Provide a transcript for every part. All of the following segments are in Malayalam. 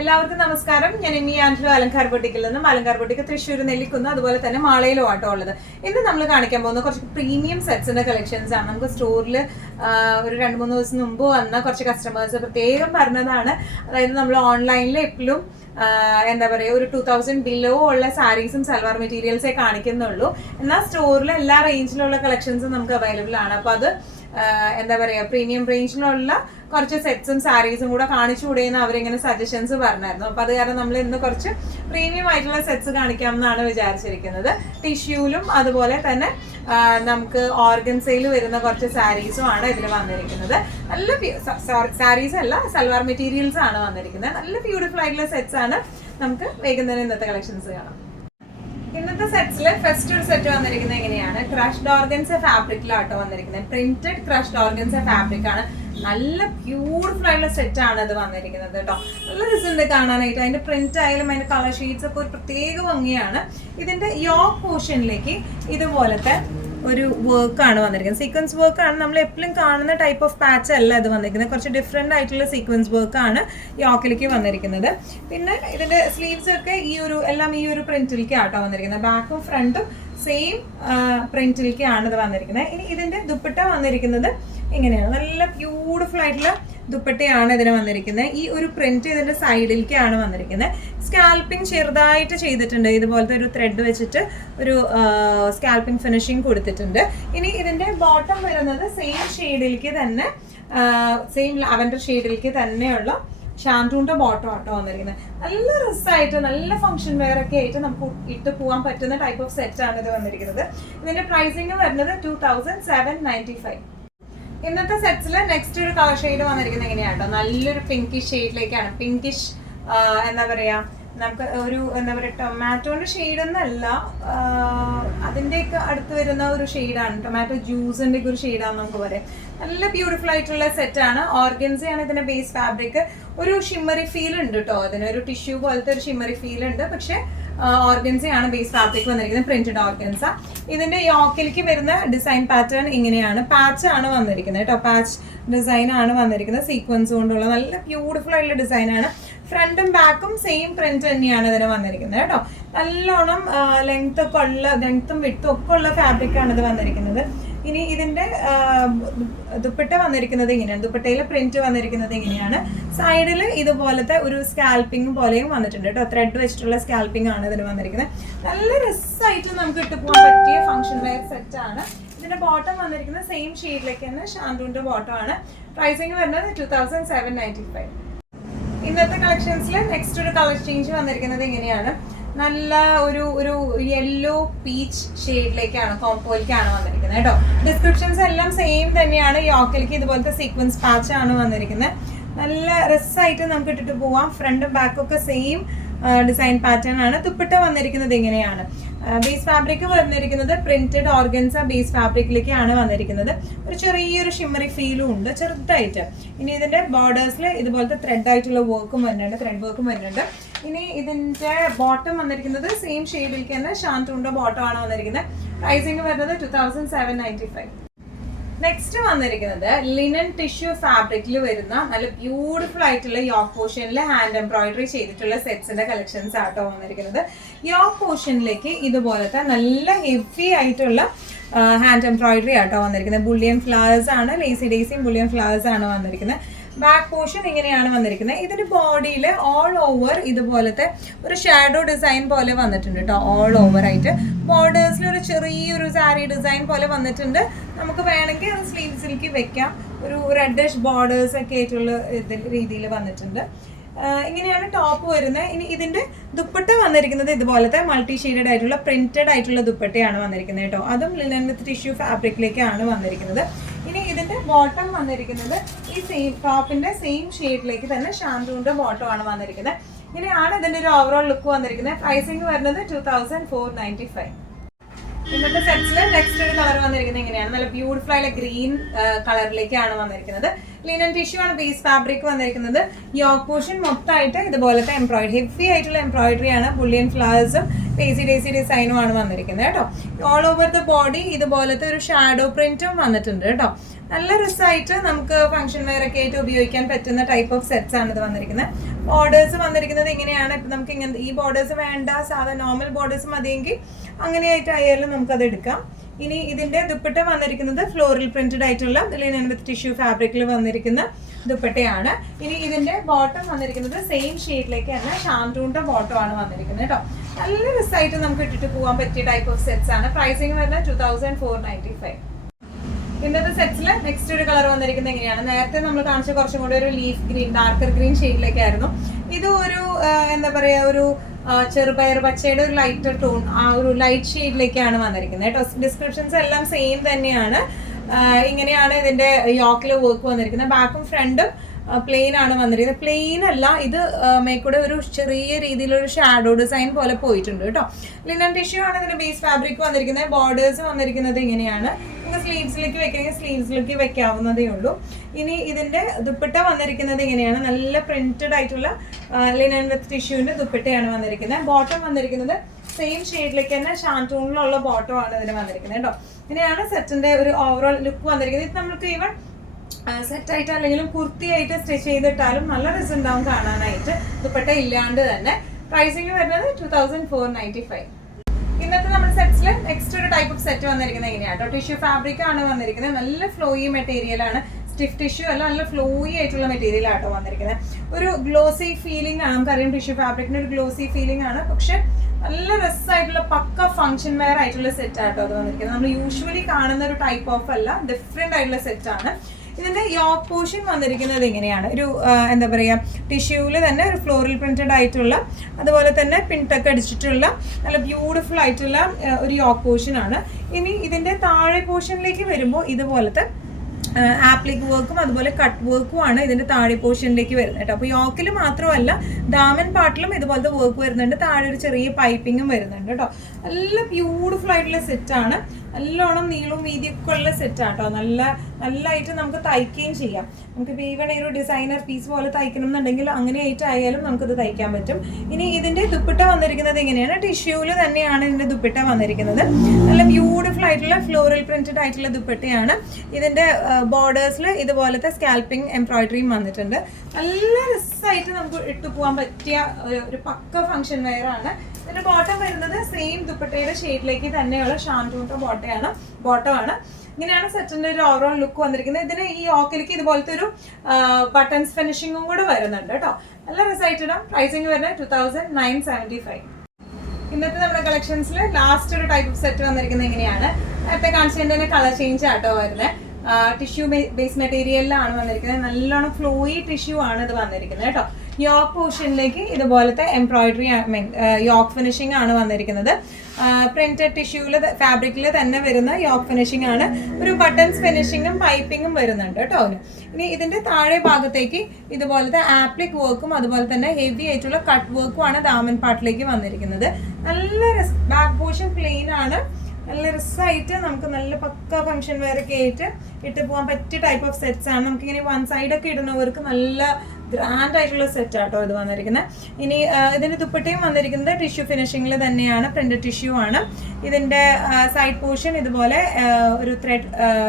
എല്ലാവർക്കും നമസ്കാരം. ഞാൻ ഇനി ആൻഡ്രൂ അലങ്കാർ ബൊട്ടിക്കിൽ നിന്നും അലങ്കാർ ബൊട്ടിക്ക് തൃശ്ശൂർ നെല്ലിക്കുന്ന് അതുപോലെ തന്നെ മാളയിലും ആട്ടോ ഉള്ളത്. ഇന്ന് നമ്മൾ കാണിക്കാൻ പോകുന്ന കുറച്ച് പ്രീമിയം സെറ്റ്സിന്റെ കളക്ഷൻസ് ആണ്. നമുക്ക് സ്റ്റോറിൽ ഒരു 2-3 ദിവസം മുമ്പ് വന്ന കുറച്ച് കസ്റ്റമേഴ്സ് പ്രത്യേകം പറഞ്ഞതാണ്. അതായത് നമ്മൾ ഓൺലൈനിൽ എപ്പോഴും എന്താ പറയുക, ഒരു 2000 ബിലോ ഉള്ള സാരീസും സൽവാർ മെറ്റീരിയൽസേ കാണിക്കുന്നുള്ളൂ. എന്നാൽ സ്റ്റോറിൽ എല്ലാ റേഞ്ചിലുള്ള കളക്ഷൻസും നമുക്ക് അവൈലബിൾ ആണ്. അപ്പോൾ അത് എന്താ പറയുക, പ്രീമിയം റേഞ്ചിലുള്ള കുറച്ച് സെറ്റ്സും സാരീസും കൂടെ കാണിച്ചുകൂടെയെന്ന് അവരിങ്ങനെ സജഷൻസ് പറഞ്ഞായിരുന്നു. അപ്പോൾ അത് കാരണം നമ്മൾ ഇന്ന് കുറച്ച് പ്രീമിയം ആയിട്ടുള്ള സെറ്റ്സ് കാണിക്കാമെന്നാണ് വിചാരിച്ചിരിക്കുന്നത്. ടിഷ്യൂലും അതുപോലെ തന്നെ നമുക്ക് ഓർഗൻസയിൽ വരുന്ന കുറച്ച് സാരീസും ആണ് ഇതിൽ വന്നിരിക്കുന്നത്. നല്ല സാരീസ് അല്ല, സൽവാർ മെറ്റീരിയൽസ് ആണ് വന്നിരിക്കുന്നത്. നല്ല ബ്യൂട്ടിഫുൾ ആയിട്ടുള്ള സെറ്റ്സ് ആണ്. നമുക്ക് വേഗം തന്നെ ഇന്നത്തെ കളക്ഷൻസ് കാണാം. ഇന്നത്തെ സെറ്റ്സിൽ ഫസ്റ്റ് ഒരു സെറ്റ് വന്നിരിക്കുന്നത് എങ്ങനെയാണ്, ക്രഷ്ഡ് ഓർഗൻസ ഫാബ്രിക്കിലാട്ടോ വന്നിരിക്കുന്നത്. പ്രിന്റഡ് ക്രഷ്ഡ് ഓർഗൻസ ഫാബ്രിക് ആണ്. നല്ല ബ്യൂട്ടിഫുൾ ആയിട്ടുള്ള സെറ്റ് ആണ് ഇത് വന്നിരിക്കുന്നത് കേട്ടോ. നല്ല രസമുണ്ട് കാണാനായിട്ട്. അതിന്റെ പ്രിന്റ് ആയാലും അതിന്റെ കളർ ഷെയ്ഡ്സ് ഒക്കെ ഒരു പ്രത്യേക ഭംഗിയാണ്. ഇതിന്റെ യോക്ക് പോർഷനിലേക്ക് ഇതുപോലത്തെ ഒരു വർക്കാണ് വന്നിരിക്കുന്നത്. സീക്വൻസ് വർക്കാണ്. നമ്മൾ എപ്പോഴും കാണുന്ന ടൈപ്പ് ഓഫ് പാച്ച് അല്ല ഇത് വന്നിരിക്കുന്നത്. കുറച്ച് ഡിഫറെൻ്റ് ആയിട്ടുള്ള സീക്വൻസ് വർക്കാണ് യോക്കിലേക്ക് വന്നിരിക്കുന്നത്. പിന്നെ ഇതിന്റെ സ്ലീവ്സ് ഒക്കെ എല്ലാം ഈ ഒരു പ്രിന്റിലേക്ക് ആട്ടോ വന്നിരിക്കുന്നത്. ബാക്കും ഫ്രണ്ടും സെയിം പ്രിന്റിലേക്കാണ് ഇത് വന്നിരിക്കുന്നത്. ഇനി ഇതിന്റെ ദുപ്പട്ട വന്നിരിക്കുന്നത് ഇങ്ങനെയാണ്. നല്ല ബ്യൂട്ടിഫുൾ ആയിട്ടുള്ള ദുപ്പട്ടയാണ് ഇതിന് വന്നിരിക്കുന്നത്. ഈ ഒരു പ്രിന്റ് ഇതിന്റെ സൈഡിലേക്കാണ് വന്നിരിക്കുന്നത്. സ്കാൽപ്പിംഗ് ചെറുതായിട്ട് ചെയ്തിട്ടുണ്ട്. ഇതുപോലത്തെ ഒരു ത്രെഡ് വെച്ചിട്ട് ഒരു സ്കാൽപ്പിംഗ് ഫിനിഷിംഗ് കൊടുത്തിട്ടുണ്ട്. ഇനി ഇതിന്റെ ബോട്ടം വരുന്നത് സെയിം ഷെയ്ഡിലേക്ക് തന്നെ, സെയിം ലാവൻഡർ ഷെയ്ഡിലേക്ക് തന്നെയുള്ള ഷാൻറ്റൂണിന്റെ ബോട്ടം ആട്ടോ വന്നിരിക്കുന്നത്. നല്ല രസമായിട്ട് നല്ല ഫംഗ്ഷൻ വെയർ ഒക്കെ ആയിട്ട് നമുക്ക് ഇട്ട് പോകാൻ പറ്റുന്ന ടൈപ്പ് ഓഫ് സെറ്റ് ആണ് ഇത് വന്നിരിക്കുന്നത്. ഇതിന്റെ പ്രൈസിങ് വരുന്നത് 2795. ഇന്നത്തെ സെറ്റ്സിൽ നെക്സ്റ്റ് ഒരു കളർ ഷെയ്ഡ് വന്നിരിക്കുന്നത് എങ്ങനെയാട്ടോ, നല്ലൊരു പിങ്കിഷ് ഷെയ്ഡിലേക്കാണ്. പിങ്കിഷ് എന്താ പറയാ, നമുക്ക് ഒരു എന്താ പറയുക, ടൊമാറ്റോന്റെ ഷെയ്ഡ് എന്നല്ല, അതിൻ്റെയൊക്കെ അടുത്ത് വരുന്ന ഒരു ഷെയ്ഡാണ്. ടൊമാറ്റോ ജ്യൂസിന്റെ ഒരു ഷെയ്ഡാണെന്ന് നമുക്ക് പറയാം. നല്ല ബ്യൂട്ടിഫുൾ ആയിട്ടുള്ള സെറ്റാണ്. ഓർഗൻസയാണ് ഇതിന്റെ ബേസ് ഫാബ്രിക്. ഒരു ഷിമ്മറി ഫീൽ ഉണ്ട് കേട്ടോ. അതിനൊരു ടിഷ്യൂ പോലത്തെ ഒരു ഷിമ്മറി ഫീൽ ഉണ്ട്. പക്ഷെ ഓർഗൻസയാണ് ബേസ് ഫാബ്രിക് വന്നിരിക്കുന്നത്, പ്രിന്റഡ് ഓർഗൻസ. ഇതിന്റെ യോക്കിലേക്ക് വരുന്ന ഡിസൈൻ പാറ്റേൺ ഇങ്ങനെയാണ്. പാച്ച് ആണ് വന്നിരിക്കുന്നത് കേട്ടോ. പാച്ച് ഡിസൈൻ ആണ് വന്നിരിക്കുന്നത്. സീക്വൻസ് കൊണ്ടുള്ള നല്ല ബ്യൂട്ടിഫുൾ ആയിട്ടുള്ള ഡിസൈൻ ആണ്. ഫ്രണ്ടും ബാക്കും സെയിം പ്രിന്റ് തന്നെയാണ് ഇതിന് വന്നിരിക്കുന്നത് കേട്ടോ. നല്ലോണം ലെങ്ത്തും വിട്ടും ഒക്കെ ഉള്ള ഫാബ്രിക് ആണ് ഇത് വന്നിരിക്കുന്നത്. ഇനി ഇതിന്റെ ദുപ്പട്ട വന്നിരിക്കുന്നത് ഇങ്ങനെയാണ്. ദുപ്പട്ടയിലെ പ്രിന്റ് വന്നിരിക്കുന്നത് ഇങ്ങനെയാണ്. സൈഡിൽ ഇതുപോലത്തെ ഒരു സ്കാൽപ്പിംഗ് പോലെയും വന്നിട്ടുണ്ട് കേട്ടോ. ത്രെഡ് വെച്ചിട്ടുള്ള സ്കാൽപ്പിംഗ് ആണ് ഇതിന് വന്നിരിക്കുന്നത്. നല്ല രസമായിട്ട് നമുക്ക് ഇട്ട് പോകാൻ പറ്റിയ ഫംഗ്ഷൻ വെയർ സെറ്റ് ആണ്. ഇതിന്റെ ബോട്ടം വന്നിരിക്കുന്നത് സെയിം ഷെയ്ഡിലേക്ക് തന്നെ ഷാൻറ്റൂണിന്റെ ബോട്ടം ആണ്. പ്രൈസിങ് വരുന്നത് 2795. ഇന്നത്തെ കളക്ഷൻസിൽ നെക്സ്റ്റ് ഒരു കളർ ചേഞ്ച് വന്നിരിക്കുന്നത് എങ്ങനെയാണ്, നല്ല ഒരു യെല്ലോ പീച്ച് ഷെയ്ഡിലേക്കാണ്, കോംപോയിലേക്കാണ് വന്നിരിക്കുന്നത് കേട്ടോ. ഡിസ്ക്രിപ്ഷൻസ് എല്ലാം സെയിം തന്നെയാണ്. യോക്കിലേക്ക് ഇതുപോലത്തെ സീക്വൻസ് പാച്ച് ആണ് വന്നിരിക്കുന്നത്. നല്ല രസമായിട്ട് നമുക്ക് ഇട്ടിട്ട് പോവാം. ഫ്രണ്ടും ബാക്കും ഒക്കെ സെയിം ഡിസൈൻ പാറ്റേൺ ആണ്. ദുപ്പട്ട വന്നിരിക്കുന്നത് ഇങ്ങനെയാണ്. ബേസ് ഫാബ്രിക് വന്നിരിക്കുന്നത് പ്രിന്റഡ് ഓർഗൻസ ബേസ് ഫാബ്രിക്കിലേക്കാണ് വന്നിരിക്കുന്നത്. ഒരു ചെറിയൊരു ഷിമ്മറി ഫീലും ഉണ്ട് ചെറുതായിട്ട്. ഇനി ഇതിന്റെ ബോർഡേഴ്സിൽ ഇതുപോലത്തെ ത്രെഡ് ആയിട്ടുള്ള വർക്കും വരുന്നുണ്ട്, ത്രെഡ് വർക്കും വരുന്നുണ്ട്. ഇനി ഇതിന്റെ ബോട്ടം വന്നിരിക്കുന്നത് സെയിം ഷെയ്ഡിലേക്ക് തന്നെ ഷാൻറ്റൂണിന്റെ ബോട്ടം ആണ് വന്നിരിക്കുന്നത്. പ്രൈസിങ് വരുന്നത് 2795. നെക്സ്റ്റ് വന്നിരിക്കുന്നത് ലിനൻ ടിഷ്യൂ ഫാബ്രിക്കിൽ വരുന്ന നല്ല ബ്യൂട്ടിഫുൾ ആയിട്ടുള്ള യോക്ക് പോർഷനിൽ ഹാൻഡ് എംബ്രോയിഡറി ചെയ്തിട്ടുള്ള സെറ്റ്സിന്റെ കളക്ഷൻസ് ആട്ടോ വന്നിരിക്കുന്നത്. യോക്ക് പോർഷനിലേക്ക് ഇതുപോലത്തെ നല്ല ഹെവി ആയിട്ടുള്ള ഹാൻഡ് എംബ്രോയിഡറി ആട്ടോ വന്നിരിക്കുന്നത്. ബുള്ളിയൻ ഫ്ലവേഴ്സ് ആണ്, ലേസി ഡേസിയും ബുള്ളിയൻ ഫ്ലവേഴ്സ് ആണ് വന്നിരിക്കുന്നത്. ബാക്ക് പോർഷൻ ഇങ്ങനെയാണ് വന്നിരിക്കുന്നത്. ഇതിന്റെ ബോഡിയിൽ ഓൾ ഓവർ ഇതുപോലത്തെ ഒരു ഷാഡോ ഡിസൈൻ പോലെ വന്നിട്ടുണ്ട് കേട്ടോ. ഓൾ ഓവർ ആയിട്ട് ബോർഡേഴ്സിൽ ഒരു ചെറിയൊരു സാരി ഡിസൈൻ പോലെ വന്നിട്ടുണ്ട്. നമുക്ക് വേണമെങ്കിൽ അത് സ്ലീവ്സിലേക്ക് വെക്കാം. ഒരു റെഡിഷ് ബോർഡേഴ്സ് ഒക്കെ ആയിട്ടുള്ള രീതിയിൽ വന്നിട്ടുണ്ട്. ഇങ്ങനെയാണ് ടോപ്പ് വരുന്നത്. ഇനി ഇതിന്റെ ദുപ്പട്ട വന്നിരിക്കുന്നത് ഇതുപോലത്തെ മൾട്ടി ഷെയ്ഡഡ് ആയിട്ടുള്ള പ്രിന്റഡ് ആയിട്ടുള്ള ദുപ്പട്ടയാണ് വന്നിരിക്കുന്നത് കേട്ടോ. അതും ലിനൻ വിത്ത് ടിഷ്യൂ ഫാബ്രിക്കിലേക്കാണ് വന്നിരിക്കുന്നത്. ഇനി ഇതിന്റെ ബോട്ടം വന്നിരിക്കുന്നത് ഈ സെയിം ടോപ്പിന്റെ സെയിം ഷെയ്ഡിലേക്ക് തന്നെ ഷാൻറ്റൂണിന്റെ ബോട്ടം ആണ് വന്നിരിക്കുന്നത്. ഇങ്ങനെയാണ് ഇതിന്റെ ഒരു ഓവറോൾ ലുക്ക് വന്നിരിക്കുന്നത്. പ്രൈസിങ് വരുന്നത് 2495. ഇന്നത്തെ സെറ്റ്സിൽ നെക്സ്റ്റ് ഒരു കളർ വന്നിരിക്കുന്നത് ഇങ്ങനെയാണ്. നല്ല ബ്യൂട്ടിഫുൾ ആയിട്ടുള്ള ഗ്രീൻ കളറിലേക്കാണ് വന്നിരിക്കുന്നത്. ലിനൻ ടിഷ്യൂ ആണ് ബേസ് ഫാബ്രിക് വന്നിരിക്കുന്നത്. യോക്ക് പോർഷൻ മൊത്തമായിട്ട് ഇതുപോലത്തെ എംബ്രോയിഡറി, ഹെവി ആയിട്ടുള്ള എംബ്രോയിഡറി ആണ്. ബുള്ളിയൻ ഫ്ലവേഴ്സും ഡേസി ഡിസൈനും ആണ് വന്നിരിക്കുന്നത് കേട്ടോ. ഓൾ ഓവർ ദ ബോഡി ഇതുപോലത്തെ ഒരു ഷാഡോ പ്രിന്റും വന്നിട്ടുണ്ട് കേട്ടോ. നല്ല രസമായിട്ട് നമുക്ക് ഫംഗ്ഷൻ വെയർ ഒക്കെ ആയിട്ട് ഉപയോഗിക്കാൻ പറ്റുന്ന ടൈപ്പ് ഓഫ് സെറ്റ്സ് ആണ് ഇത് വന്നിരിക്കുന്നത്. ബോർഡേഴ്സ് വന്നിരിക്കുന്നത് ഇങ്ങനെയാണ്. ഇപ്പം നമുക്ക് ഇങ്ങനെ ഈ ബോർഡേഴ്സ് വേണ്ട, സാധാ നോർമൽ ബോർഡേഴ്സ് മതിയെങ്കിൽ അങ്ങനെയായിട്ടായാലും നമുക്കത് എടുക്കാം. ഇനി ഇതിന്റെ ദുപ്പട്ട വന്നിരിക്കുന്നത് ഫ്ലോറൽ പ്രിന്റഡ് ആയിട്ടുള്ള ലിനൻ വിത്ത് ടിഷ്യൂ ഫാബ്രിക്കിൽ വന്നിരിക്കുന്ന ദുപ്പട്ടയാണ്. ഇനി ഇതിന്റെ ബോട്ടം വന്നിരിക്കുന്നത് സെയിം ഷെയ്ഡിലേക്ക് തന്നെ ഷാൻഡൂണിന്റെ ബോട്ടം ആണ് വന്നിരിക്കുന്നത് കേട്ടോ. നല്ല രസമായിട്ട് നമുക്ക് ഇട്ടിട്ട് പോകാൻ പറ്റിയ ടൈപ്പ് ഓഫ് സെറ്റ്സ് ആണ്. പ്രൈസിങ് വരുന്നത് 2495. ഇന്നത്തെ സെറ്റ്സിൽ നെക്സ്റ്റ് ഒരു കളർ വന്നിരിക്കുന്നത് എങ്ങനെയാണ്? നേരത്തെ നമ്മൾ കാണിച്ച കുറച്ചും കൂടി ഒരു ലീഫ് ഗ്രീൻ, ഡാർക്കർ ഗ്രീൻ ഷെയ്ഡിലേക്കായിരുന്നു. ഇത് ഒരു എന്താ പറയാ, ഒരു ചെറുപയർ പച്ചയുടെ ഒരു ലൈറ്റർ ടോൺ, ആ ഒരു ലൈറ്റ് ഷെയ്ഡിലേക്കാണ് വന്നിരിക്കുന്നത് കേട്ടോ. ഡിസ്ക്രിപ്ഷൻസ് എല്ലാം സെയിം തന്നെയാണ്. ഇങ്ങനെയാണ് ഇതിന്റെ യോക്കിൽ വർക്ക് വന്നിരിക്കുന്നത്. ബാക്കും ഫ്രണ്ടും പ്ലെയിൻ ആണ് വന്നിരിക്കുന്നത്. പ്ലെയിൻ അല്ല, ഇത് മേക്കൂടെ ഒരു ചെറിയ രീതിയിലൊരു ഷാഡോ ഡിസൈൻ പോലെ പോയിട്ടുണ്ട് കേട്ടോ. ലിനൻ ടിഷ്യൂ ആണ് ഇതിന്റെ ബേസ് ഫാബ്രിക് വന്നിരിക്കുന്നത്. ബോർഡേഴ്സ് വന്നിരിക്കുന്നത് ഇങ്ങനെയാണ്. നിങ്ങൾക്ക് സ്ലീവ്സിലേക്ക് വെക്കണമെങ്കിൽ സ്ലീവ്സിലേക്ക് വെക്കാവുന്നതേ ഉള്ളൂ. ഇനി ഇതിന്റെ ദുപ്പട്ട വന്നിരിക്കുന്നത് ഇങ്ങനെയാണ്. നല്ല പ്രിന്റഡ് ആയിട്ടുള്ള ലിനൻ വിത്ത് ടിഷ്യൂവിന്റെ ദുപ്പട്ടയാണ് വന്നിരിക്കുന്നത്. ബോട്ടം വന്നിരിക്കുന്നത് സെയിം ഷെയ്ഡിലേക്ക് തന്നെ ഷാൻറ്റൂണിലുള്ള ബോട്ടം ആണ് ഇതിന് വന്നിരിക്കുന്നത് കേട്ടോ. ഇങ്ങനെയാണ് സെറ്റിന്റെ ഒരു ഓവറോൾ ലുക്ക് വന്നിരിക്കുന്നത്. ഇത് നമുക്ക് ഈവൻ സെറ്റായിട്ട് അല്ലെങ്കിലും കുർത്തിയായിട്ട് സ്റ്റിച്ച് ചെയ്തിട്ടാലും നല്ല റിസൾട്ട് ഉണ്ടാവും കാണാനായിട്ട്, ദുപ്പട്ട ഇല്ലാണ്ട് തന്നെ. പ്രൈസിങ് വരുന്നത് 2495. ഇന്നത്തെ നമ്മുടെ സെറ്റ്സിൽ നെക്സ്റ്റ് ഒരു ടൈപ്പ് ഓഫ് സെറ്റ് വന്നിരിക്കുന്നത് എങ്ങനെയാണ്? ടിഷ്യൂ ഫാബ്രിക് ആണ് വന്നിരിക്കുന്നത്. നല്ല ഫ്ലോയി മെറ്റീരിയൽ ആണ്. സ്റ്റിഫ് ടിഷ്യൂ അല്ല, നല്ല ഫ്ലോയി ആയിട്ടുള്ള മെറ്റീരിയൽ ആട്ടോ വന്നിരിക്കുന്നത്. ഒരു ഗ്ലോസി ഫീലിംഗ് ആണ്. നമുക്കറിയാം ടിഷ്യൂ ഫാബ്രിക്കിന് ഒരു ഗ്ലോസി ഫീലിംഗ് ആണ്. പക്ഷെ നല്ല രസമായിട്ടുള്ള പക്ക ഫംഗ്ഷൻ വെയർ ആയിട്ടുള്ള സെറ്റ് ആട്ടോ അത് വന്നിരിക്കുന്നത്. നമ്മൾ യൂഷ്വലി കാണുന്ന ഒരു ടൈപ്പ് ഓഫ് അല്ല, ഡിഫറെന്റ് ആയിട്ടുള്ള സെറ്റ് ആണ്. ഇതിന്റെ യോക്ക് പോർഷൻ വന്നിരിക്കുന്നത് ഇങ്ങനെയാണ്. ഒരു എന്താ പറയുക, ടിഷ്യൂവിൽ തന്നെ ഒരു ഫ്ലോറൽ പ്രിന്റഡ് ആയിട്ടുള്ള, അതുപോലെ തന്നെ പിൻടൊക്കെ അടിച്ചിട്ടുള്ള നല്ല ബ്യൂട്ടിഫുൾ ആയിട്ടുള്ള ഒരു യോക്ക് പോർഷൻ ആണ്. ഇനി ഇതിന്റെ താഴെ പോർഷനിലേക്ക് വരുമ്പോൾ ഇതുപോലത്തെ ആപ്ലിക് വർക്കും അതുപോലെ കട്ട് വർക്കും ആണ് ഇതിന്റെ താഴെ പോർഷനിലേക്ക് വരുന്നത് കേട്ടോ. അപ്പോൾ യോക്കിൽ മാത്രമല്ല, ദാമൻ പാർട്ടിലും ഇതുപോലത്തെ വർക്ക് വരുന്നുണ്ട്. താഴെ ഒരു ചെറിയ പൈപ്പിങ്ങും വരുന്നുണ്ട് കേട്ടോ. നല്ല ബ്യൂട്ടിഫുൾ ആയിട്ടുള്ള സെറ്റാണ്. നല്ലോണം നീളവും വീതിയൊക്കെ ഉള്ള സെറ്റാട്ടോ. നല്ലതായിട്ട് നമുക്ക് തയ്ക്കുകയും ചെയ്യാം. നമുക്കിപ്പോൾ ഈവൺ ഒരു ഡിസൈനർ പീസ് പോലെ തയ്ക്കണം എന്നുണ്ടെങ്കിൽ അങ്ങനെയായിട്ടായാലും നമുക്കിത് തയ്ക്കാൻ പറ്റും. ഇനി ഇതിന്റെ ദുപ്പട്ട വന്നിരിക്കുന്നത് എങ്ങനെയാണ്? ടിഷ്യൂവിൽ തന്നെയാണ് ഇതിന്റെ ദുപ്പട്ട വന്നിരിക്കുന്നത്. നല്ല ബ്യൂട്ടിഫുൾ ആയിട്ടുള്ള ഫ്ലോറൽ പ്രിന്റഡ് ആയിട്ടുള്ള ദുപ്പട്ടയാണ്. ഇതിന്റെ ബോർഡേഴ്സിൽ ഇതുപോലത്തെ സ്കാൽപ്പിംഗ് എംബ്രോയിഡറിയും വന്നിട്ടുണ്ട്. നല്ല രസമായിട്ട് നമുക്ക് ഇട്ടു പോകാൻ പറ്റിയ ഒരു പക്ക ഫംഗ്ഷൻ വെയർ ആണ്. ഇതിന്റെ ബോട്ടം വരുന്നത് സെയിം ദുപ്പട്ടയുടെ ഷെയ്ഡിലേക്ക് തന്നെയുള്ള ഷാൻറ്റൂണിന്റെ ബോട്ടമാണ്. ഇങ്ങനെയാണ് സെറ്റിന്റെ ഒരു ഓവറോൾ ലുക്ക് വന്നിരിക്കുന്നത്. ഇതിന് ഈ യോക്കിലേക്ക് ഇതുപോലത്തെ ഒരു ബട്ടൺസ് ഫിനിഷിങ്ങും കൂടെ വരുന്നുണ്ട് കേട്ടോ. നല്ല രസമായിട്ടിടാം. പ്രൈസിങ് വരുന്നത് 2975. ഇന്നത്തെ നമ്മുടെ കളക്ഷൻസിൽ ലാസ്റ്റ് ഒരു ടൈപ്പ് ഓഫ് സെറ്റ് വന്നിരിക്കുന്നത് എങ്ങനെയാണ്? നേരത്തെ കാണിച്ചതിന്റെ കളർ ചേഞ്ച് ആട്ടോ വരുന്നത്. ടിഷ്യൂ ബേസ് മെറ്റീരിയലിലാണ് വന്നിരിക്കുന്നത്. നല്ലോണം ഫ്ലോയി ടിഷ്യൂ ആണ് ഇത് വന്നിരിക്കുന്നത് കേട്ടോ. യോക്ക് പോർഷനിലേക്ക് ഇതുപോലത്തെ എംബ്രോയിഡറി യോക്ക് ഫിനിഷിംഗ് ആണ് വന്നിരിക്കുന്നത്. പ്രിന്റഡ് ടിഷ്യൂവിൽ ഫാബ്രിക്കിൽ തന്നെ വരുന്ന യോക്ക് ഫിനിഷിംഗ് ആണ്. ഒരു ബട്ടൺസ് ഫിനിഷിങ്ങും പൈപ്പിങ്ങും വരുന്നുണ്ട് കേട്ടോ. ഇനി ഇതിന്റെ താഴെ ഭാഗത്തേക്ക് ഇതുപോലത്തെ ആപ്ലിക് വർക്കും അതുപോലെ തന്നെ ഹെവി ആയിട്ടുള്ള കട്ട് വർക്കും ആണ് ദാമൻ പാർട്ടിലേക്ക് വന്നിരിക്കുന്നത്. നല്ല ബാക്ക് പോർഷൻ പ്ലെയിൻ ആണ്. നല്ല രസമായിട്ട് നമുക്ക് നല്ല പക്ക ഫംഗ്ഷൻ വെയർ ഒക്കെ ആയിട്ട് ഇട്ട് പോകാൻ പറ്റിയ ടൈപ്പ് ഓഫ് സെറ്റ്സ് ആണ്. നമുക്കിങ്ങനെ വൺ സൈഡ് ഒക്കെ ഇടുന്നവർക്ക് നല്ല ഗ്രാൻഡ് ആയിട്ടുള്ള സെറ്റ് ആട്ടോ ഇത് വന്നിരിക്കുന്നത്. ഇനി ഇതിന്റെ ദുപ്പട്ടയും വന്നിരിക്കുന്നത് ടിഷ്യൂ ഫിനിഷിംഗിൽ തന്നെയാണ്. പ്രിന്റഡ് ടിഷ്യൂ ആണ്. ഇതിന്റെ സൈഡ് പോർഷൻ ഇതുപോലെ ഒരു ത്രെഡ്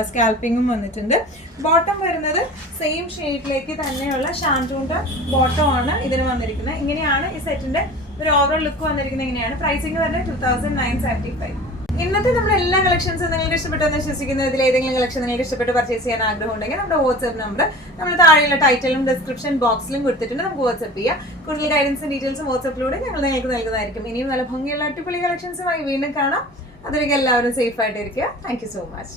സ്കാൽപ്പിങ്ങും വന്നിട്ടുണ്ട്. ബോട്ടം വരുന്നത് സെയിം ഷെയ്ഡിലേക്ക് തന്നെയുള്ള ഷാൻറ്റൂണിന്റെ ബോട്ടം ആണ് ഇതിന് വന്നിരിക്കുന്നത്. ഇങ്ങനെയാണ് ഈ സെറ്റിന്റെ ഒരു ഓവറോൾ ലുക്ക് വന്നിരിക്കുന്നത്. ഇങ്ങനെയാണ്. പ്രൈസിങ് വരുന്നത് 2975. ഇന്നത്തെ നമ്മുടെ എല്ലാ കളക്ഷൻസും നിങ്ങൾക്ക് ഇഷ്ടപ്പെട്ടെന്ന് വിശ്വസിക്കുന്നു. ഇതിൽ ഏതെങ്കിലും കളക്ഷൻ നിങ്ങൾക്ക് ഇഷ്ടപ്പെട്ട് പർച്ചേസ് ചെയ്യാൻ ആഗ്രഹം ഉണ്ടെങ്കിൽ നമ്മുടെ വാട്സ്ആപ്പ് നമ്പർ നമ്മൾ താഴെയുള്ള ടൈറ്റിലും ഡിസ്ക്രിപ്ഷൻ ബോക്സിലും കൊടുത്തിട്ടുണ്ട്. നമുക്ക് വാട്സ്ആപ്പ് ചെയ്യാം. കൂടുതൽ ഗൈഡൻസും ഡീറ്റെയിൽസും വാട്സ്ആപ്പിലൂടെ ഞങ്ങൾ നിങ്ങൾക്ക് നൽകുന്നതായിരിക്കും. ഇനിയും നല്ല ഭംഗിയുള്ള അടിപൊളി കളക്ഷൻസുമായി വീണ്ടും കാണാം. അതുവരെയ്ക്ക് എല്ലാവരും സേഫ് ആയിട്ടിരിക്കുക. Thank you so much.